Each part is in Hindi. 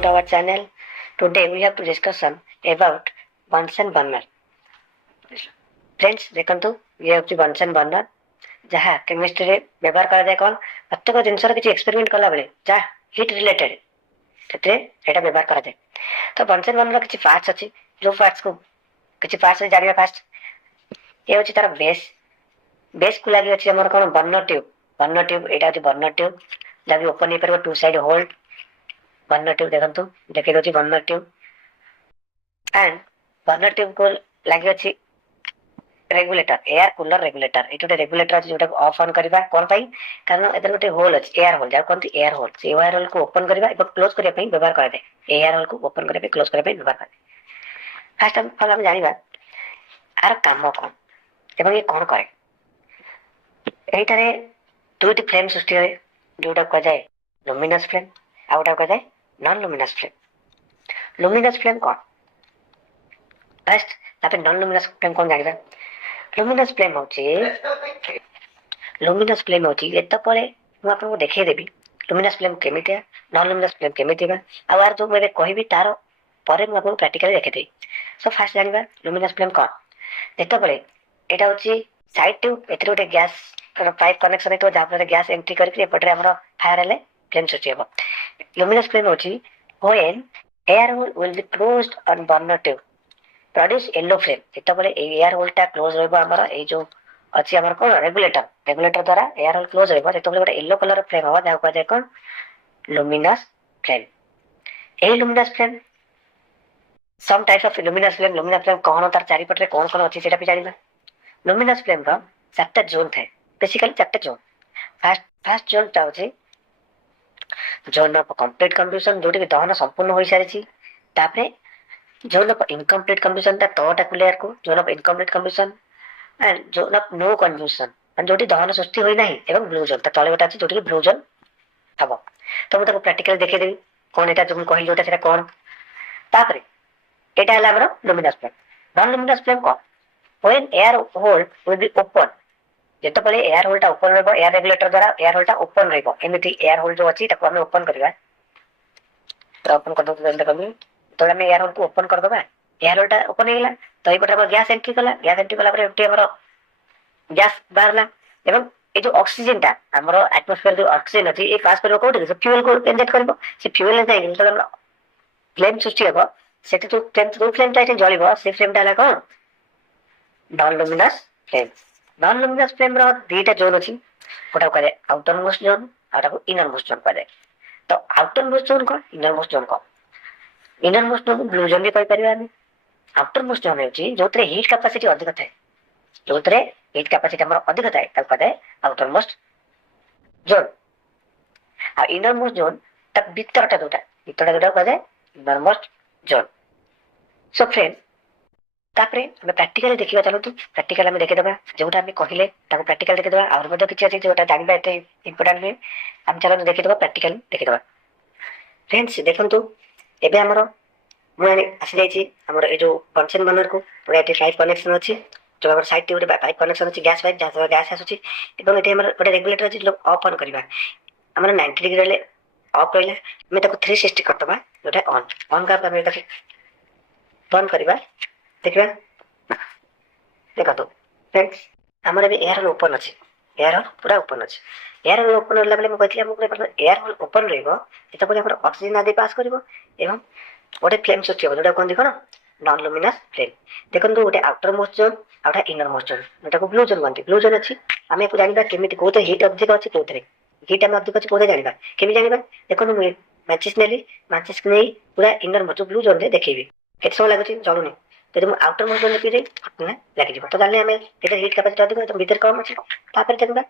welcome to our channel. Today we have to discussion about Bunsen burner. Friends, देखंतु ये होची Bunsen burner जहाँ केमिस्ट्री रे व्यवहार करा जाय कोन प्रत्येक जिंसर किछि एक्सपेरिमेंट कला बेले जा हीट रिलेटेड तेते एटा व्यवहार करा जाय तो Bunsen burner किछि पार्ट्स अछि जो पार्ट्स को किछि पार्ट्स जानिबा फास्ट ये होची तार बेस को लागि अछि हमर कोन बर्नर ट्यूब एटा होची बर्नर ट्यूब जब ओपन नहीं परबो two side hole burner tube देखंतु देखि दोची burner tube and burner tube को लागि अछि रेगुलेटर एयर कूलर रेगुलेटर एटोटे रेगुलेटर अछि जोटा ऑफ ऑन करबा कोन पई कारण एतर गोटे होल अछि एयर होल जा कोनती एयर होल से एयर होल को ओपन करबा एबं क्लोज करिया पई व्यवहार करा दे एयर होल को ओपन करिया पई क्लोज करिया पई व्यवहार करा फर्स्ट हम जानिबा आर काम कोन एबं ये कोन करे एटारे दुटी फ्लेम सृष्टि होय जोटा को जाय लुमिनस फ्लेम आउटा को जाय non luminous flame luminous flame cone first तापे नॉन लुमिनस फ्लेम कोन जानिबा लुमिनस फ्लेम होची एत परे मु आपन को देखै देबी लुमिनस फ्लेम केमितिया नॉन लुमिनस फ्लेम केमितिबा आ आर जो मेरे कहबी तारो परे मु आपन प्रैक्टिकली देखै देई सो फर्स्ट जानिबा लुमिनस फ्लेम कोन एत परे एटा होची साइड ट्यूब एतरे गोटे गैस पाइप कनेक्शन तो जहाँ पर गैस एंट्री करके एपटे हमर फायर हेले फ्लेम सृष्टि हेबो लुमिनस फ्लेम होची when air hole will be closed on burner tube produce yellow flame एत परे एयर होल टा क्लोज रहबो हमर ए जो अछि हमर कोन रेगुलेटर द्वारा एयर होल क्लोज रहबो एत परे गोटे येलो कलर फ्लेम हवा जा को जाय cone luminous flame a luminous flame some types of luminous flame cone तार चारि पटरे कोन अछि सेटा भी जानिबा लुमिनस फ्लेम का चारटा जोन थे बेसिकली चारटा जोन फर्स्ट जोन ता होछि जोन ऑफ कंप्लीट कंबशन जोटी दहन संपूर्ण होई सारी छी तापरे जोन ऑफ इनकम्प्लीट कंबशन ता तोटा क्लियर को zone of incomplete combustion and zone of no combustion and जोटी दहन सृष्टि होई नाही एवं ब्लू जोन ता तळे गोटा अछि जोटी ब्लू जोन हबो तो मु ताको प्रैक्टिकली देखै देबी कोन एटा जो कहि जोटा सेटा कोन तापरे एटा हला हमर luminous flame non luminous flame को when air hole will be open जेतो पले एयर होल टा ओपन रहबो एयर रेगुलेटर द्वारा एयर होल टा ओपन रहबो एमिति एयर होल जो अछि ताको हमें ओपन करबा तो ओपन कर दो जल्दी कमी तो हमें एयर होल को ओपन कर दबा एयर होल टा ओपन हेला तो ई पटा गैस एंट्री कला पर एटी हमरो गैस बाहरला एवं ए जो ऑक्सीजन टा हमरो एटमॉस्फेयर जो ऑक्सीजन अछि ए पास करबो कोठी से फ्यूल को इंजेक्ट करबो से फ्यूल ने जाई तो हमरो फ्लेम सृष्टि हेबो सेते तो फ्लेम टा जळिबो से फ्लेम टा ला कोन नॉन लुमिनस फ्लेम रो दीटा जोन अछि कोटा करे आउटर मोस्ट जोन आटा को इनर मोस्ट जोन करे तो आउटर मोस्ट जोन को inner most zone blue zone भी कहि परिबा नि आउटर मोस्ट जोन अछि जोतरे हीट कैपेसिटी अधिक थाए जोतरे हीट कैपेसिटी हमर अधिक थाए तब कदे आउटर मोस्ट जोन आ इनर मोस्ट जोन तक भीतरटा जोटा कदे inner most zone so friend तापरे हम प्रैक्टिकली देखिबा चलो तो प्रैक्टिकल हम देखे दबा जोटा हम कहले ताको प्रैक्टिकल देखे दबा और मध्ये किछि अछि जोटा जानबा एते इंपोर्टेंट है हम चलो देखे दबा प्रैक्टिकल देखे दबा फ्रेंड्स देखंतु एबे हमरो मुने आसी जाई छी हमरो ए जो बंसन बर्नर को पूरा एते पाइप कनेक्शन अछि जो हमर साइड टे पाइप कनेक्शन अछि गैस पाइप जहाँ गैस आसुछि एबं एते हमर गोटे रेगुलेटर अछि लोग ऑफ ऑन करबा हमर 90 डिग्री ले ऑफ रहले मैं ताको 360 कर दबा जोटा ऑन कर दबा ताके बंद करबा देखबा देखा तो फ्रेंड्स हमर भी एयर होल ओपन अछि एयर होल पूरा ओपन अछि एयर होल ओपन होला बेले म कहथि हम एयर होल ओपन रहइबो एत परे हमर ऑक्सीजन आदि पास करबो एवं ओटे फ्लेम सृष्टि हो जोटा कोन देखो ना नॉन लुमिनस फ्लेम देखंतु ओटे outer most zone outta inner most zone जोटा को ब्लू जोन बनती ब्लू जोन अछि हमें को जानिबा केमिति कोते हीट अधिक अछि कोतरे हीट हम अधिक अछि कोते जानिबा केमि जानिबा देखो मु मैचेस नै पूरा इनर मोस्ट ब्लू जोन रे देखैबी केते समय लागछि जणुनी तो तुम आउटर मोस्ट जोन पे हटने लागी जीव तो जाने हमें एटा हीट कैपेसिटी अधिक तो भीतर कम अछि तापर देखबा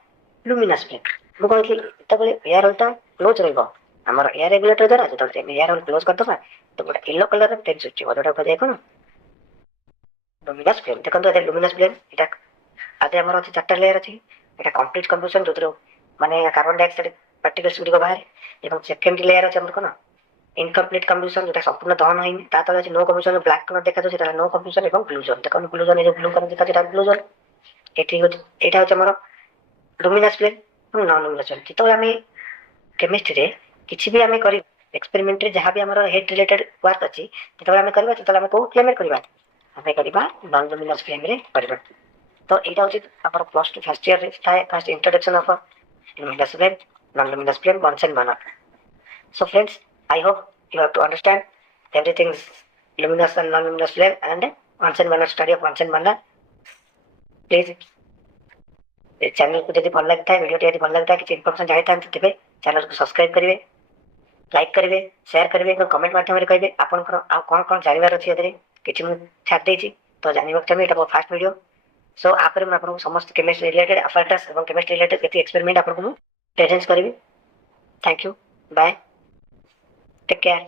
लुमिनस फ्लेम मु कहथि तबले एयर होल टा क्लोज रहबो हमर एयर रेगुलेटर द्वारा जो एयर होल क्लोज कर दबा तो गोटा येलो कलर रे फ्लेम सृष्टि हो जोटा को देखो लुमिनस फ्लेम देखो तो लुमिनस फ्लेम एटा आते हमर अछि चारटा लेयर अछि एटा कंप्लीट कंबशन जोतरो माने कार्बन डाइऑक्साइड पार्टिकल्स गुडी को बाहर एवं सेकंड लेयर अछि हमर कोन इनकम्प्लीट कंबशन जोटा संपूर्ण दहन होइनी ता तले अछि नो कंबशन ब्लैक कलर देखा जो सेटा नो कंबशन एवं ब्लू जोन देखो ब्लू जोन जो ब्लू कलर देखा जेटा ब्लू जोन एठी होत एटा होत हमर luminous flame non luminous flame तो हमें केमिस्ट्री रे किछि भी हमें करी एक्सपेरिमेंट रे जहाँ भी हमर हेट रिलेटेड वर्क अछि जेतबे हम करबा ततले हम को फ्लेम रे करबा हमें करबा नॉन लुमिनस फ्लेम रे करबा तो एटा होची हमर प्लस 2 फर्स्ट ईयर रे थाए first introduction of luminous flame non luminous flame Bunsen burner. So friends, I hope you have to understand everything luminous and non luminous flame and Bunsen burner study of Bunsen burner. Please channel को यदि भल लगता है वीडियो यदि भल लगता है किसी इनफॉरमेशन चाहिए तो तेरे चैनल को सब्सक्राइब करेंगे लाइक करेंगे शेयर करेंगे कमेंट माध्यम करेंगे आपन कौन कौन जानवर अच्छी यदि किसी मुझे छाड़ देती तो जानवा चाहिए ये फास्ट वीडियो सो आप समस्त केमिस्ट्री रिलेटेड अफेक्टस और केमिस्ट्री रिलेटेड ये एक्सपेरिमेंट आपको प्रेजेंट करी thank you bye take care.